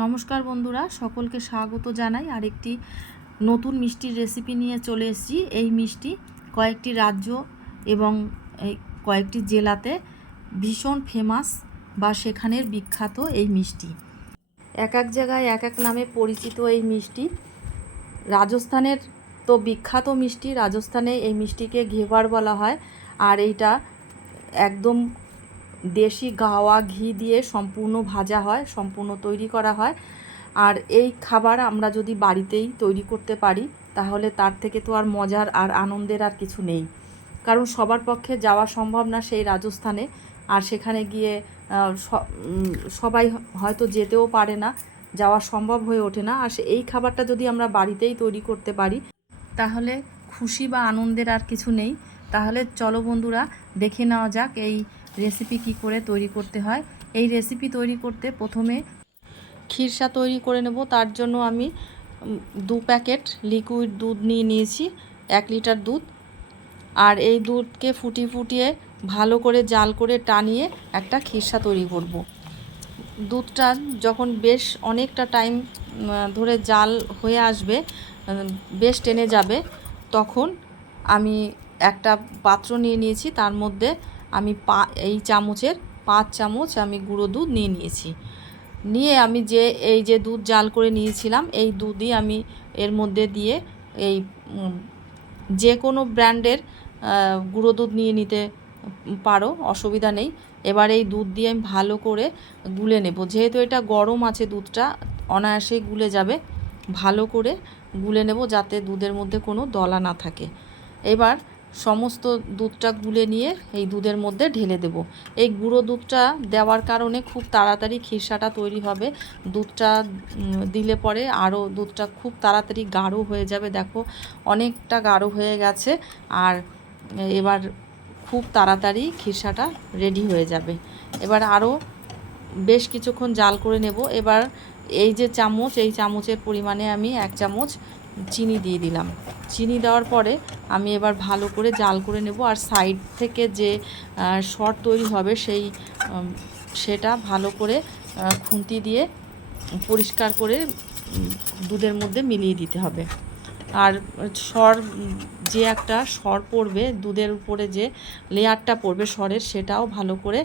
নমস্কার বন্ধুরা, সকলকে স্বাগত জানাই আরেকটি নতুন মিষ্টির রেসিপি নিয়ে চলে এসেছি। এই মিষ্টি কয়েকটি রাজ্য এবং কয়েকটি জেলাতে ভীষণ ফেমাস বা সেখানের বিখ্যাত এই মিষ্টি। এক এক জায়গায় এক এক নামে পরিচিত এই মিষ্টি। রাজস্থানের তো বিখ্যাত মিষ্টি, রাজস্থানে এই মিষ্টিকে ঘেভার বলা হয়। আর এইটা একদম দেশি গাওয়া ঘি দিয়ে সম্পূর্ণ ভাজা হয়, সম্পূর্ণ তৈরি করা হয়। আর এই খাবার আমরা যদি বাড়িতেই তৈরি করতে পারি তাহলে তার থেকে তো আর মজার আর আনন্দের আর কিছু নেই। কারণ সবার পক্ষে যাওয়া সম্ভব না সেই রাজস্থানে, আর সেখানে গিয়ে সবাই হয়তো যেতেও পারে না, যাওয়া সম্ভব হয়ে ওঠে না। আর এই খাবারটা যদি আমরা বাড়িতেই তৈরি করতে পারি তাহলে খুশি বা আনন্দের আর কিছু নেই। তাহলে চলো বন্ধুরা, দেখে নেওয়া যাক এই রেসিপি কি করে তৈরি করতে হয়। এই রেসিপি তৈরি করতে প্রথমে ক্ষীরসা তৈরি করে নেব। তার জন্য আমি 2 প্যাকেট লিকুইড দুধ নিয়েছি, 1 লিটার দুধ। আর এই দুধকে ফুটিয়ে ভালো করে জাল করে টানিয়ে একটা ক্ষীরসা তৈরি করব। দুধটা যখন বেশ অনেকটা টাইম ধরে জাল হয়ে আসবে, বেশ টেনে যাবে, তখন আমি একটা পাত্র নিয়েছি। তার মধ্যে আমি এই চামচের 5 চামচ আমি গুঁড়ো দুধ নিয়েছি। নিয়ে আমি এই যে দুধ জাল করে নিয়েছিলাম, এই দুধই আমি এর মধ্যে দিয়ে এই যে কোনো ব্র্যান্ডের গুঁড়ো দুধ নিতে পারো, অসুবিধা নেই। এবার এই দুধ দিয়ে আমি ভালো করে গুলে নেব। যেহেতু এটা গরম আছে, দুধটা অনায়াসেই গুলে যাবে। ভালো করে গুলে নেব যাতে দুধের মধ্যে কোনো দলা না থাকে। এবার সমস্ত দুধটা গুলে নিয়ে এই দুধের মধ্যে ঢেলে দেব। এই গুঁড়ো দুধটা দেওয়ার কারণে খুব তাড়াতাড়ি ক্ষীরসাটা তৈরি হবে। দুধটা দিলে পরে আরও দুধটা খুব তাড়াতাড়ি গাঢ় হয়ে যাবে। দেখো অনেকটা গাঢ় হয়ে গেছে। আর এবার খুব তাড়াতাড়ি ক্ষীরসাটা রেডি হয়ে যাবে। এবার আরও বেশ কিছুক্ষণ জাল করে নেব। এবার এই যে চামচ, এই চামচের পরিমাণে আমি 1 চামচ চিনি দিয়ে দিলাম। চিনি দেওয়ার পরে আমি এবার ভালো করে জাল করে নেব। আর সাইড থেকে যে সর তৈরি হবে সেটা ভালো করে খুন্তি দিয়ে পরিষ্কার করে দুধের মধ্যে মিলিয়ে দিতে হবে। আর যে একটা সর পড়বে দুধের উপরে, যে লেয়ারটা পড়বে সরের, সেটাও ভালো করে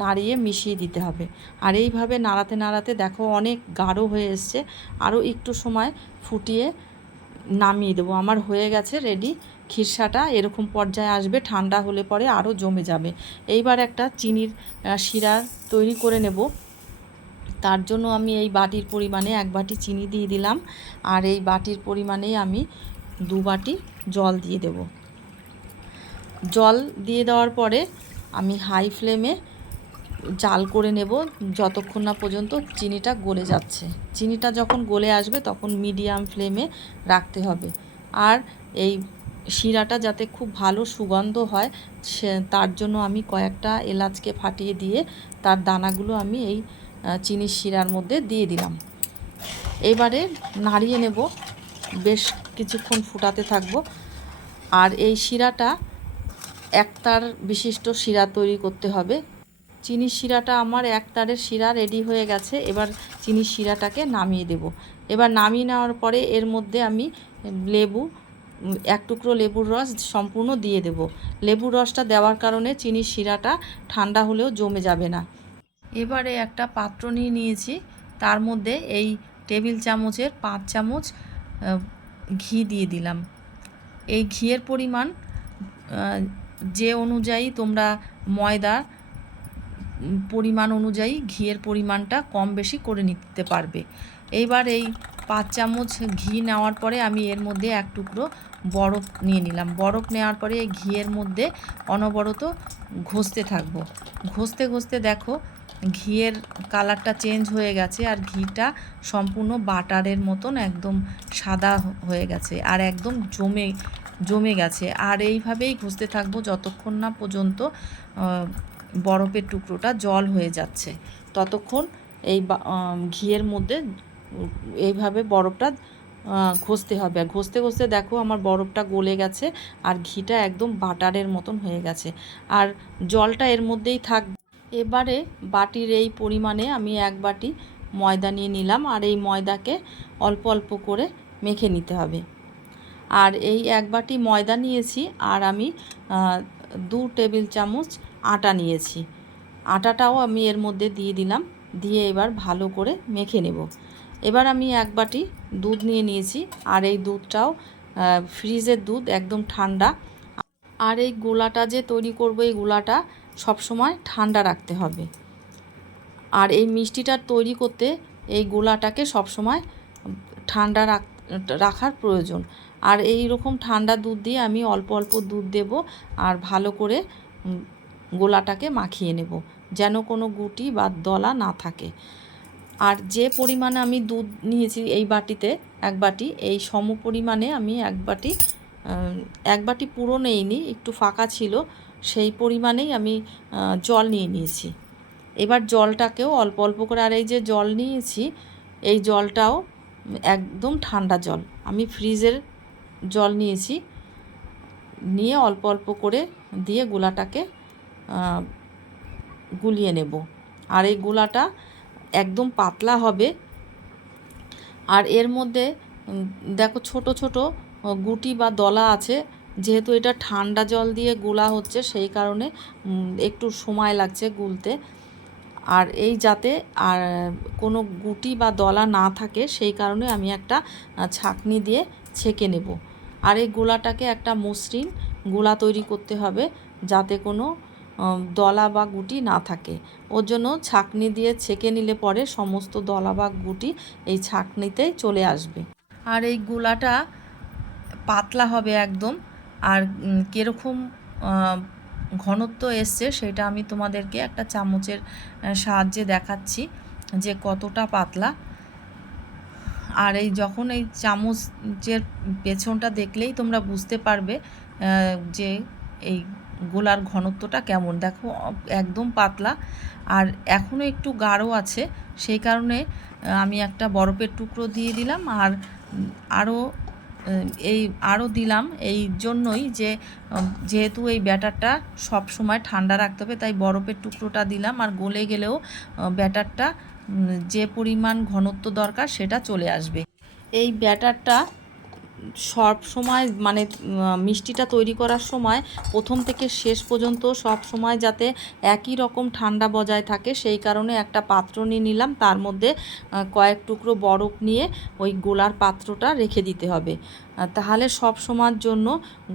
নাড়িয়ে মিশিয়ে দিতে হবে। আর এইভাবে নাড়াতে নাড়াতে দেখো অনেক গাঢ় হয়ে এসছে। আরও একটু সময় ফুটিয়ে নামিয়ে দেবো। আমার হয়ে গেছে রেডি ক্ষীরসাটা। এরকম পর্যায়ে আসবে, ঠান্ডা হলে পরে আরও জমে যাবে। এইবার একটা চিনির শিরা তৈরি করে নেব। তার জন্য আমি এই বাটির পরিমাণে 1 বাটি চিনি দিয়ে দিলাম। আর এই বাটির পরিমাণেই আমি 2 বাটি জল দিয়ে দেব। জল দিয়ে দেওয়ার পরে আমি হাই ফ্লেমে জাল করে নেব যতক্ষণ না পর্যন্ত চিনিটা গলে যাচ্ছে। চিনিটা যখন গলে আসবে তখন মিডিয়াম ফ্লেমে রাখতে হবে। আর এই শিরাটা যাতে খুব ভালো সুগন্ধ হয় তার জন্য আমি কয়েকটা এলাচকে ফাটিয়ে দিয়ে তার দানাগুলো আমি এই চিনির শিরার মধ্যে দিয়ে দিলাম। এবারে নাড়িয়ে নেব, বেশ কিছুক্ষণ ফুটাতে থাকবো। আর এই শিরাটা একতার বিশিষ্ট শিরা তৈরি করতে হবে। চিনির শিরাটা আমার 1 তারের শিরা রেডি হয়ে গেছে। এবার চিনির শিরাটাকে নামিয়ে দেব। এবার নামিয়ে নেওয়ার পরে এর মধ্যে আমি লেবু, 1 টুকরো লেবুর রস সম্পূর্ণ দিয়ে দেব। লেবুর রসটা দেওয়ার কারণে চিনির শিরাটা ঠান্ডা হলেও জমে যাবে না। এবারে একটা পাত্র নিয়েছি, তার মধ্যে এই টেবিল চামচের 5 চামচ ঘি দিয়ে দিলাম। এই ঘিয়ের পরিমাণ যে অনুযায়ী তোমরা ময়দা পরিমাণ অনুযায়ী ঘিয়ের পরিমাণটা কম বেশি করে নিতে পারবে। এইবার এই 5 চামচ ঘি নেওয়ার পরে আমি এর মধ্যে 1 টুকরো বরফ নিয়ে নিলাম। বরফ নেওয়ার পরে এই ঘিয়ের মধ্যে অনবরত ঘষতে থাকবো। ঘষতে ঘষতে দেখো ঘিয়ের কালারটা চেঞ্জ হয়ে গেছে। আর ঘিটা সম্পূর্ণ বাটারের মতন একদম সাদা হয়ে গেছে আর একদম জমে গেছে। আর এইভাবেই ঘষতে থাকবো যতক্ষণ না পর্যন্ত বরফের টুকরোটা জল হয়ে যাচ্ছে। ততক্ষণ এই ঘিয়ের মধ্যে এইভাবে বরফটা ঘষতে হবে। আর ঘষতে ঘষতে দেখো আমার বরফটা গলে গেছে আর ঘিটা একদম বাটারের মতন হয়ে গেছে। আর জলটা এর মধ্যেই থাক। এবারে বাটির এই পরিমাণে আমি 1 বাটি ময়দা নিয়ে নিলাম, আর এই ময়দাকে অল্প অল্প করে মেখে নিতে হবে। আর এই 1 বাটি ময়দা নিয়েছি, আর আমি 2 টেবিল চামচ আটা নিয়েছি। আটাটাও আমি এর মধ্যে দিয়ে দিলাম, দিয়ে এবার ভালো করে মেখে নেব। এবার আমি 1 বাটি দুধ নিয়ে নিয়েছি, আর এই দুধটাও ফ্রিজের দুধ, একদম ঠান্ডা। আর এই গোলাটা যে তৈরি করব, এই গোলাটা সবসময় ঠান্ডা রাখতে হবে। আর এই মিষ্টিটা তৈরি করতে এই গোলাটাকে সবসময় ঠান্ডা রাখার প্রয়োজন। আর এই রকম ঠান্ডা দুধ দিয়ে আমি অল্প অল্প দুধ দেব, আর ভালো করে গোলাটাকে মাখিয়ে নেব, যেন কোনো গুটি বা দলা না থাকে। আর যে পরিমাণে আমি দুধ নিয়েছি এই বাটিতে 1 বাটি, এই সম পরিমাণে আমি 1 বাটি পুরো নেইনি, একটু ফাঁকা ছিল, সেই পরিমাণেই আমি জল নিয়ে নিয়েছি। এবার জলটাকেও অল্প অল্প করে, আর এই যে জল নিয়েছি এই জলটাও একদম ঠান্ডা জল, আমি ফ্রিজের জল নিয়েছি, নিয়ে অল্প অল্প করে দিয়ে গোলাটাকে গুলিয়ে নেব। আর এই গোলাটা একদম পাতলা হবে। আর এর মধ্যে দেখো ছোট ছোট গুটি বা দলা আছে, যেহেতু এটা ঠান্ডা জল দিয়ে গোলা হচ্ছে সেই কারণে একটু সময় লাগছে গুলতে। আর এই যাতে আর কোনো গুটি বা দলা না থাকে সেই কারণে আমি একটা ছাঁকনি দিয়ে ছেঁকে নেব। আর এই গোলাটাকে একটা মসৃণ গোলা তৈরি করতে হবে, যাতে কোনো দলা বা গুটি না থাকে। ওর জন্য ছাঁকনি দিয়ে ছেঁকে নিলে পরে সমস্ত দলা বা গুটি এই ছাঁকনিতেই চলে আসবে। আর এই গোলাটা পাতলা হবে একদম। আর কীরকম ঘনত্ব এসছে সেটা আমি তোমাদেরকে একটা চামচের সাহায্যে দেখাচ্ছি যে কতটা পাতলা। আর এই যখন এই চামচের পেছনটা দেখলেই তোমরা বুঝতে পারবে যে এই গোলার ঘনত্বটা কেমন। দেখো একদম পাতলা, আর এখনও একটু গাঢ় আছে, সেই কারণে আমি একটা বরফের টুকরো দিয়ে দিলাম। আর আরও দিলাম এই জন্যই যে যেহেতু এই ব্যাটারটা সব সময় ঠান্ডা রাখতে হবে, তাই বরফের টুকরোটা দিলাম। আর গলে গেলেও ব্যাটারটা যে পরিমাণ ঘনত্ব দরকার সেটা চলে আসবে। এই ব্যাটারটা সব সময় মানে মিষ্টিটা তৈরি করার সময় প্রথম থেকে শেষ পর্যন্ত সব সময় যাতে একই রকম ঠান্ডা বজায় থাকে সেই কারণে একটা পাত্র নিয়ে নিলাম, তার মধ্যে কয়েক টুকরো বরফ নিয়ে ওই গোলার পাত্রটা রেখে দিতে হবে, তাহলে সব সময়ের জন্য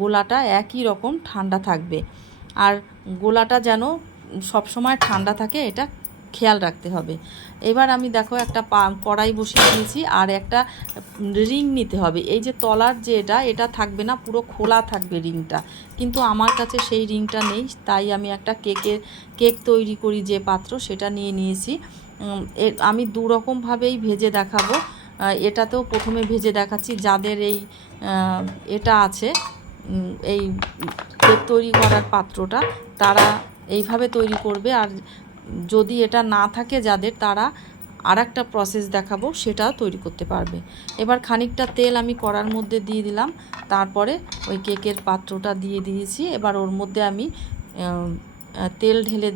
গোলাটা একই রকম ঠান্ডা থাকবে। আর গোলাটা যেন সব সময় ঠান্ডা থাকে এটা খেয়াল রাখতে হবে। এবার আমি দেখো একটা কড়াই বসিয়ে দিয়েছি, আর একটা রিং নিতে হবে। এই যে তলার যে এটা থাকবে না, পুরো খোলা থাকবে রিংটা, কিন্তু আমার কাছে সেই রিংটা নেই, তাই আমি একটা কেক তৈরি করি যে পাত্র সেটা নিয়ে নিয়েছি। আমি 2 রকমভাবেই ভেজে দেখাবো। এটাতেও প্রথমে ভেজে দেখাচ্ছি, যাদের এই এটা আছে এই কেক তৈরি করার পাত্রটা, তারা এইভাবে তৈরি করবে। আর যদি এটা না থাকে যাদের, তারা আর একটা প্রসেস দেখাবো, সেটাও তৈরি করতে পারবে। এবার খানিকটা তেল আমি কড়ার মধ্যে দিয়ে দিলাম, তারপরে ওই কেকের পাত্রটা দিয়ে দিয়েছি। এবার ওর মধ্যে আমি তেল ঢেলে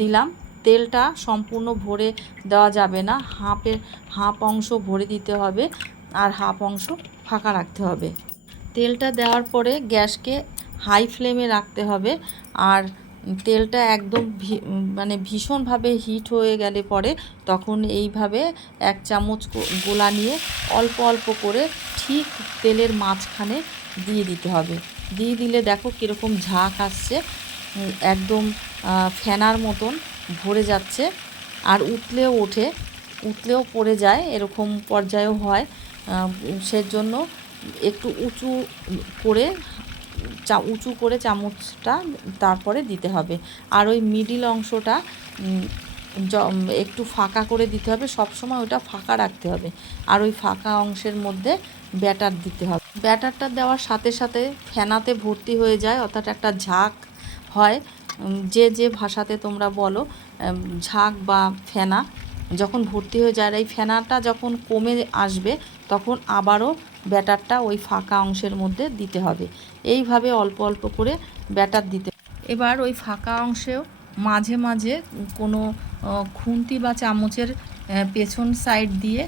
দিলাম। তেলটা সম্পূর্ণ ভরে দেওয়া যাবে না, হাফ অংশ ভরে দিতে হবে, আর হাফ অংশ ফাঁকা রাখতে হবে। তেলটা দেওয়ার পরে গ্যাসকে হাই ফ্লেমে রাখতে হবে। আর তেলটা একদম মানে ভীষণভাবে হিট হয়ে গেলে পরে তখন এইভাবে 1 চামচ গোলা নিয়ে অল্প অল্প করে ঠিক তেলের মাঝখানে দিয়ে দিতে হবে। দিয়ে দিলে দেখো কীরকম ঝাঁক আসছে, একদম ফেনার মতন ভরে যাচ্ছে। আর উঠলেও পড়ে যায়, এরকম পর্যায়েও হয়। সেজন্য একটু উঁচু করে চামচটা তারপরে দিতে হবে। আর ওই মিডিল অংশটা একটু ফাঁকা করে দিতে হবে, সবসময় ওটা ফাঁকা রাখতে হবে। আর ওই ফাঁকা অংশের মধ্যে ব্যাটার দিতে হবে। ব্যাটারটা দেওয়ার সাথে সাথে ফেনাতে ভর্তি হয়ে যায়, অর্থাৎ একটা ঝাঁক হয়। যে ভাষাতে তোমরা বলো, ঝাঁক বা ফেনা যখন ভর্তি হয়ে যায়, এই ফেনাটা যখন কমে আসবে তখন আবারও ব্যাটারটা ওই ফাঁকা অংশের মধ্যে দিতে হবে। এইভাবে অল্প অল্প করে ব্যাটার দিতে। এবার ওই ফাঁকা অংশেও মাঝে মাঝে কোনো খুন্তি বা চামচের পেছন সাইড দিয়ে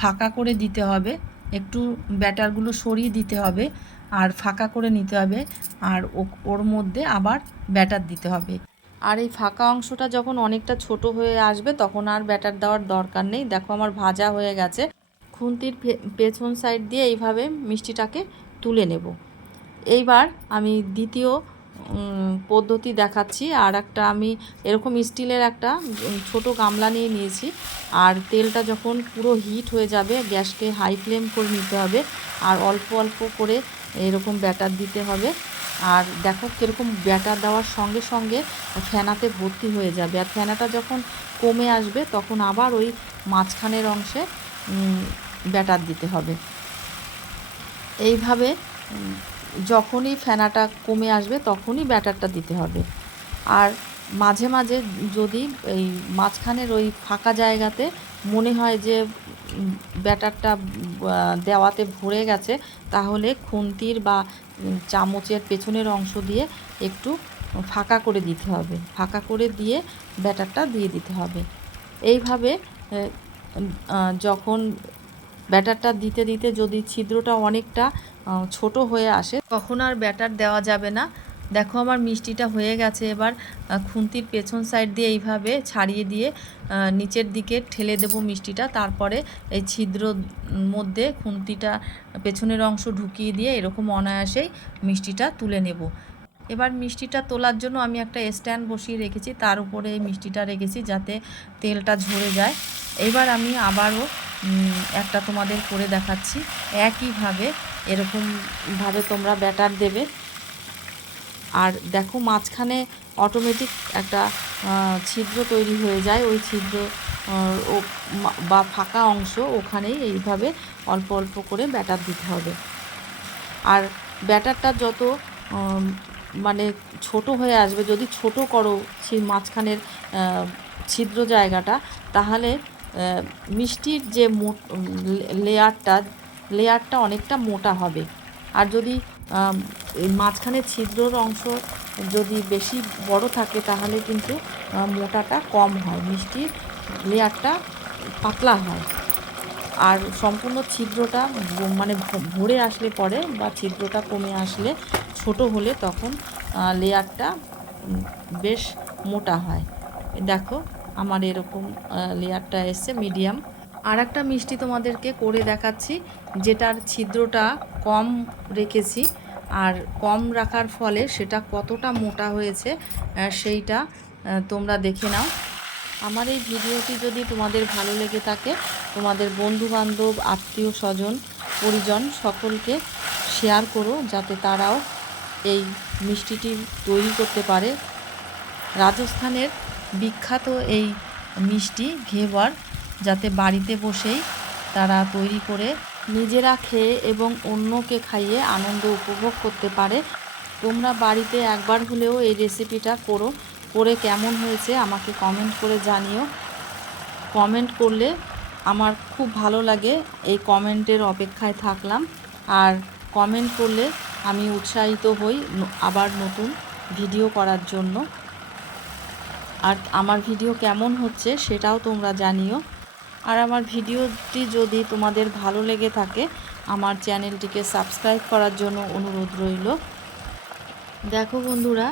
ফাঁকা করে দিতে হবে, একটু ব্যাটারগুলো সরিয়ে দিতে হবে আর ফাঁকা করে নিতে হবে, আর ওর মধ্যে আবার ব্যাটার দিতে হবে। আর এই ফাঁকা অংশটা যখন অনেকটা ছোট হয়ে আসবে তখন আর ব্যাটার দেওয়ার দরকার নেই। দেখো আমার ভাজা হয়ে গেছে। খুন্তির পেছন সাইড দিয়ে এইভাবে মিষ্টিটাকে তুলে নেব। এইবার আমি দ্বিতীয় পদ্ধতি দেখাচ্ছি। আর একটা আমি এরকম স্টিলের একটা ছোট গামলা নিয়ে নিয়েছি। আর তেলটা যখন পুরো হিট হয়ে যাবে গ্যাসকে হাই ফ্লেম করে নিতে হবে, আর অল্প অল্প করে এরকম ব্যাটার দিতে হবে। আর দেখো কীরকম ব্যাটার দেওয়ার সঙ্গে সঙ্গে ফেনাতে ভর্তি হয়ে যাবে, আর ফেনাটা যখন কমে আসবে তখন আবার ওই মাঝখানের অংশে ব্যাটার দিতে হবে। এইভাবে যখনই ফেনাটা কমে আসবে তখনই ব্যাটারটা দিতে হবে। আর মাঝে মাঝে যদি এই মাঝখানের ওই ফাঁকা জায়গাতে মনে হয় যে ব্যাটারটা দেওয়াতে ভরে গেছে, তাহলে খুন্তির বা চামচের পেছনের অংশ দিয়ে একটু ফাঁকা করে দিতে হবে, ফাঁকা করে দিয়ে ব্যাটারটা দিয়ে দিতে হবে। এইভাবে যখন ব্যাটারটা দিতে দিতে যদি ছিদ্রটা অনেকটা ছোট হয়ে আসে তখন আর ব্যাটার দেওয়া যাবে না। দেখো আমার মিষ্টিটা হয়ে গেছে। এবার খুন্তির পেছন সাইড দিয়ে এইভাবে ছাড়িয়ে দিয়ে নিচের দিকে ঠেলে দেব মিষ্টিটা, তারপরে এই ছিদ্রর মধ্যে খুন্তিটা পেছনের অংশ ঢুকিয়ে দিয়ে এরকম অনায়াসেই মিষ্টিটা তুলে নেব। এবার মিষ্টিটা তোলার জন্য আমি একটা স্ট্যান্ড বসিয়ে রেখেছি, তার উপরে এই মিষ্টিটা রেখেছি যাতে তেলটা ঝরে যায়। এবার আমি আবারও একটা তোমাদের করে দেখাচ্ছি। একইভাবে এরকমভাবে তোমরা ব্যাটার দেবে। আর দেখো মাঝখানে অটোমেটিক একটা ছিদ্র তৈরি হয়ে যায়, ওই ছিদ্র বা ফাঁকা অংশ ওখানেই এইভাবে অল্প অল্প করে ব্যাটার দিতে হবে। আর ব্যাটারটা যত মানে ছোট হয়ে আসবে, যদি ছোট করো সেই মাঝখানের ছিদ্র জায়গাটা, তাহলে মিষ্টির যে লেয়ারটা অনেকটা মোটা হবে। আর যদি এই মাঝখানে ছিদ্রর অংশ যদি বেশি বড় থাকে তাহলে কিন্তু মোটাটা কম হয়, মিষ্টির লেয়ারটা পাতলা হয়। আর সম্পূর্ণ ছিদ্রটা মানে ভরে আসলে পরে বা ছিদ্রটা কমে আসলে ছোট হলে তখন লেয়ারটা বেশ মোটা হয়। দেখো আমার এরকম লেয়ারটা এসছে মিডিয়াম। আর একটা মিষ্টি তোমাদেরকে করে দেখাচ্ছি, যেটার ছিদ্রটা কম রেখেছি, আর কম রাখার ফলে সেটা কতটা মোটা হয়েছে সেইটা তোমরা দেখে নাও। আমার এই ভিডিওটি যদি তোমাদের ভালো লেগে থাকে, তোমাদের বন্ধুবান্ধব, আত্মীয় স্বজন, পরিজন সকলকে শেয়ার করো যাতে তারাও এই মিষ্টিটি তৈরি করতে পারে। রাজস্থানের বিখ্যাত এই মিষ্টি ঘেবার, যাতে বাড়িতে বসেই তারা তৈরি করে নিজেরা খেয়ে এবং অন্যকে খাইয়ে আনন্দ উপভোগ করতে পারে। তোমরা বাড়িতে একবার হলেও এই রেসিপিটা করো, করে কেমন হয়েছে আমাকে কমেন্ট করে জানিও। কমেন্ট করলে আমার খুব ভালো লাগে, এই কমেন্টের অপেক্ষায় থাকলাম। আর কমেন্ট করলে আমি উৎসাহিত হই আবার নতুন ভিডিও করার জন্য। আর আমার ভিডিও কেমন হচ্ছে সেটাও তোমরা জানিও। আর আমার ভিডিওটি যদি তোমাদের ভালো লেগে থাকে আমার চ্যানেলটিকে সাবস্ক্রাইব করার জন্য অনুরোধ রইল। দেখো বন্ধুরা,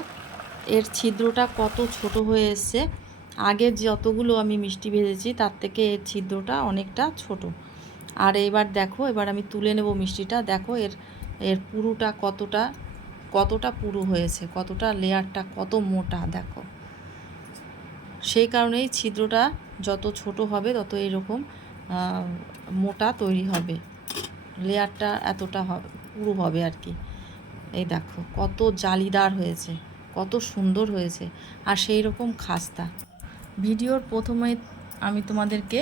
এর ছিদ্রটা কত ছোট হয়ে এসছে। আগে যতগুলো আমি মিষ্টি ভেজেছি তার থেকে এর ছিদ্রটা অনেকটা ছোট। আর এবার দেখো, এবার আমি তুলে নেব মিষ্টিটা। দেখো এর পুরোটা কতটা পুরু হয়েছে, কতটা লেয়ারটা কত মোটা। দেখো সেই কারণেই ছিদ্রটা যত ছোট হবে তত এরকম মোটা তৈরি হবে, লেয়ারটা এতটা পুরু হবে আর কি। এই দেখো কত জালিদার হয়েছে, কত সুন্দর হয়েছে, আর সেই রকম খাস্তা। ভিডিওর প্রথমে আমি তোমাদেরকে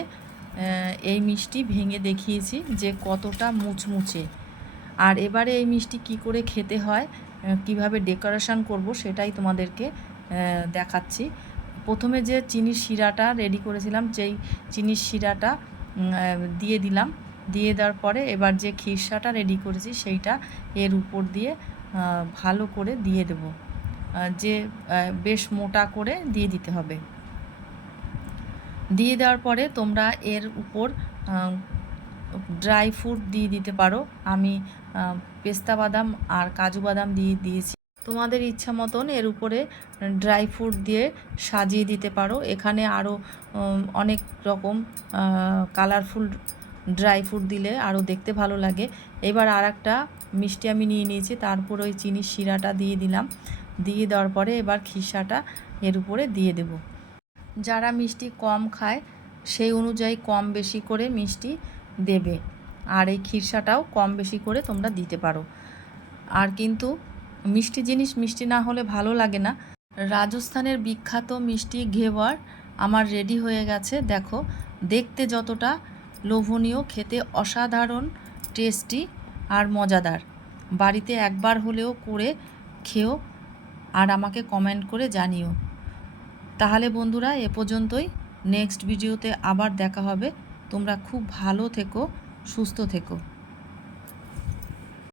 এই মিষ্টি ভেঙে দেখিয়েছি যে কতটা মুচমুচে। আর এবারে এই মিষ্টি কি করে খেতে হয়, কিভাবে ডেকোরেশন করব সেটাই তোমাদেরকে দেখাচ্ছি। প্রথমে যে চিনির শিরাটা রেডি করেছিলাম, যেই চিনির শিরাটা দিয়ে দিলাম। দিয়ে দেওয়ার পরে এবার যে খিরসাটা রেডি করেছি সেইটা এর উপর দিয়ে ভালো করে দিয়ে দেব, যে বেশ মোটা করে দিয়ে দিতে হবে। দিয়ে দেওয়ার পরে তোমরা এর উপর ড্রাই ফ্রুট দিয়ে দিতে পারো। আমি পেস্তা বাদাম আর কাজু বাদাম দিয়ে দিয়েছি। তোমাদের ইচ্ছা মতন এর উপরে ড্রাই ফ্রুট দিয়ে সাজিয়ে দিতে পারো। এখানে আরও অনেক রকম কালারফুল ড্রাই ফ্রুট দিলে আরও দেখতে ভালো লাগে। এবার আর একটা মিষ্টি আমি নিয়ে নিয়েছি, তারপর ওই চিনির শিরাটা দিয়ে দিলাম। দিয়ে দেওয়ার পরে এবার খিরসাটা এর উপরে দিয়ে দেব। যারা মিষ্টি কম খায় সেই অনুযায়ী কম বেশি করে মিষ্টি দেবে, আর এই খিরসাটাও কম বেশি করে তোমরা দিতে পারো। আর কিন্তু মিষ্টি জিনিস মিষ্টি না হলে ভালো লাগে না। রাজস্থানের বিখ্যাত মিষ্টি ঘেওয়ার আমার রেডি হয়ে গেছে। দেখো, দেখতে যতটা লোভনীয়, খেতে অসাধারণ টেস্টি আর মজাদার। বাড়িতে একবার হলেও করে খেও আর আমাকে কমেন্ট করে জানিও। তাহলে বন্ধুরা, এ পর্যন্তই। নেক্সট ভিডিওতে আবার দেখা হবে। তোমরা খুব ভালো থেকো, সুস্থ থেকো।